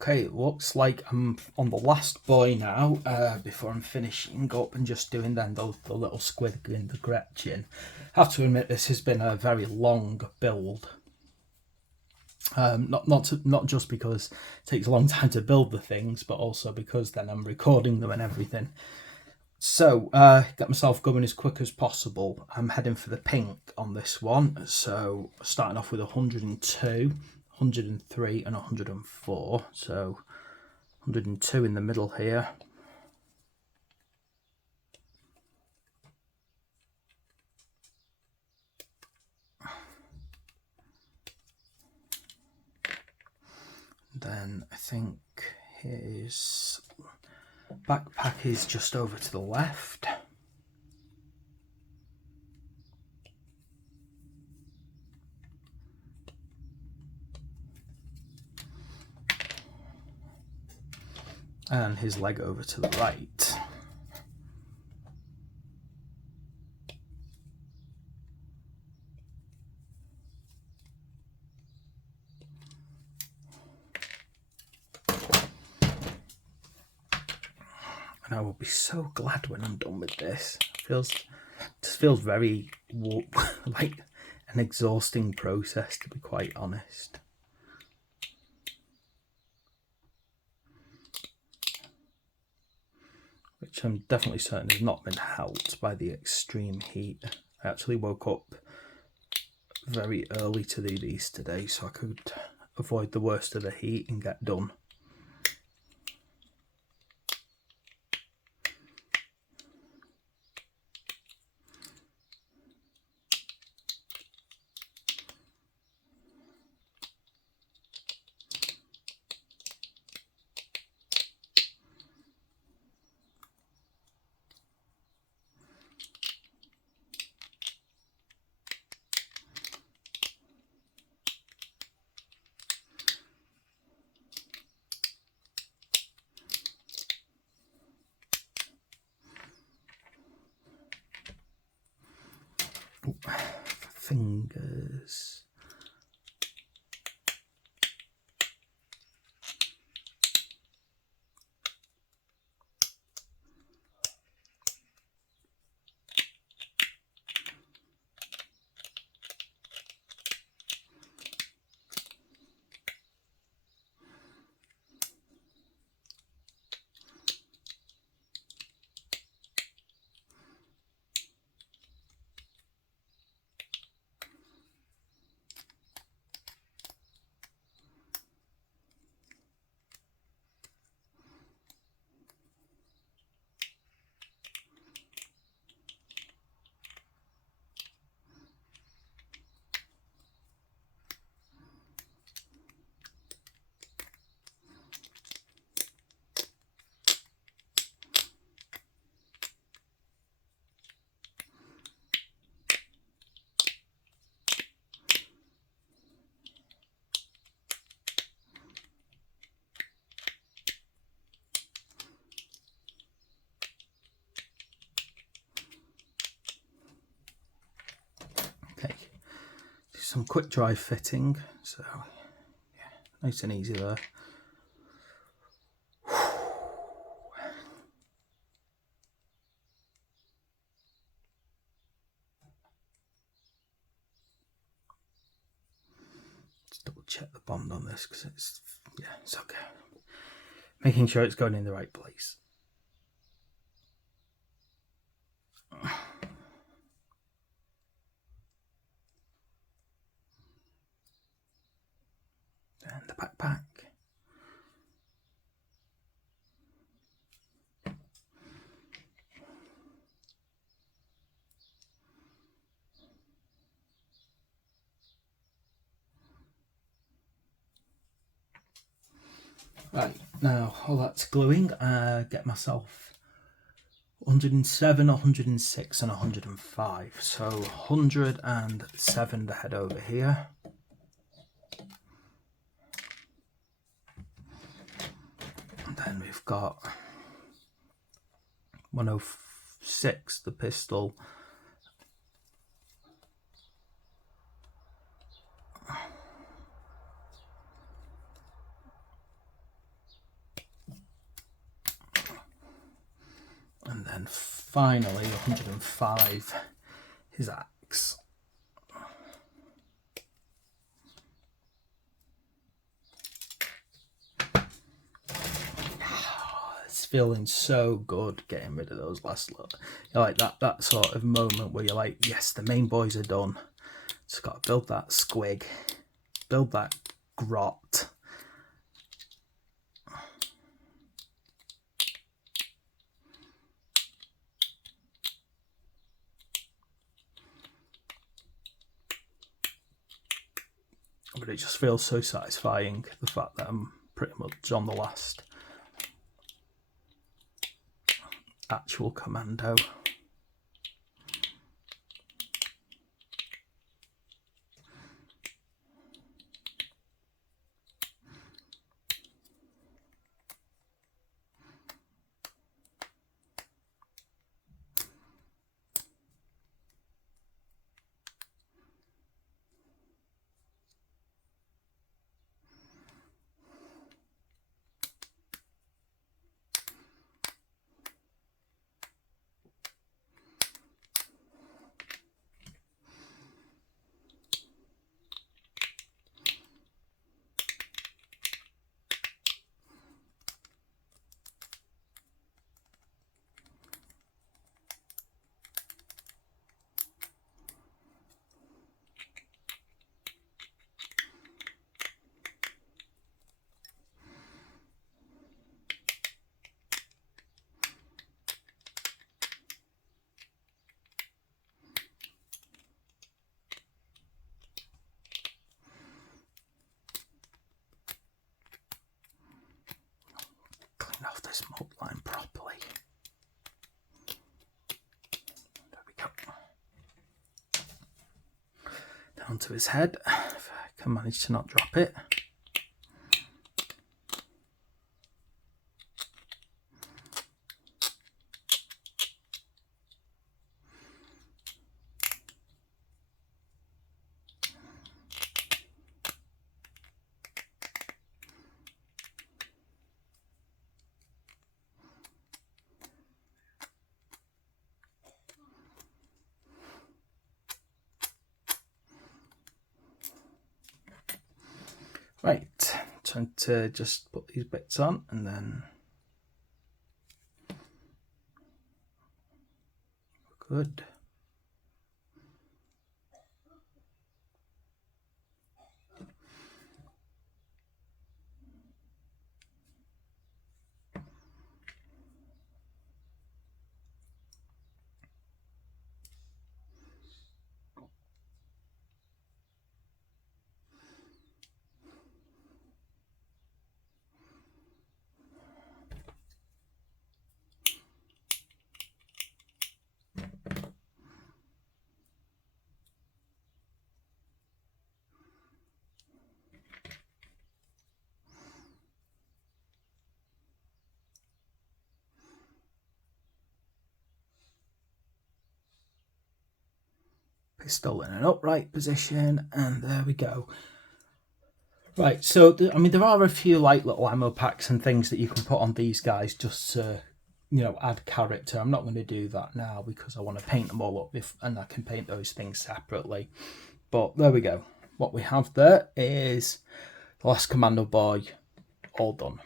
Okay, it looks like I'm on the last buoy now, before I'm finishing up and just doing then the little squid and the Gretchen. I have to admit this has been a very long build. Not just because it takes a long time to build the things, but also because then I'm recording them and everything. So, get myself going as quick as possible. I'm heading for the pink on this one. So, starting off with 102, 103 and 104. So, 102 in the middle here. Then I think his backpack is just over to the left. And his leg over to the right. And I will be so glad when I'm done with this. It just feels very like an exhausting process, to be quite honest. Which I'm definitely certain has not been helped by the extreme heat. I actually woke up very early to do these today so I could avoid the worst of the heat and get done. Fingers. Okay, do some quick dry fitting, so yeah, nice and easy there. Just double check the bond on this because it's okay. Making sure it's going in the right place. And the backpack. Right, now all that's gluing, get myself 107, 106 and 105. So 107 the head over here. And then we've got 106, the pistol. And finally, 105, his axe. It's feeling so good getting rid of those last little, like that sort of moment where you're like, yes, the main boys are done. Just got to build that squig, build that grot. But it just feels so satisfying, the fact that I'm pretty much on the last actual commando. Off this mold line properly. There we go. Down to his head, if I can manage to not drop it. Right, trying to just put these bits on and then good. Pistol in an upright position, and there we go. Right, so I mean, there are a few like little ammo packs and things that you can put on these guys just to, you know, add character. I'm not going to do that now because I want to paint them all up, and I can paint those things separately. But there we go. What we have there is the last Commando boy all done.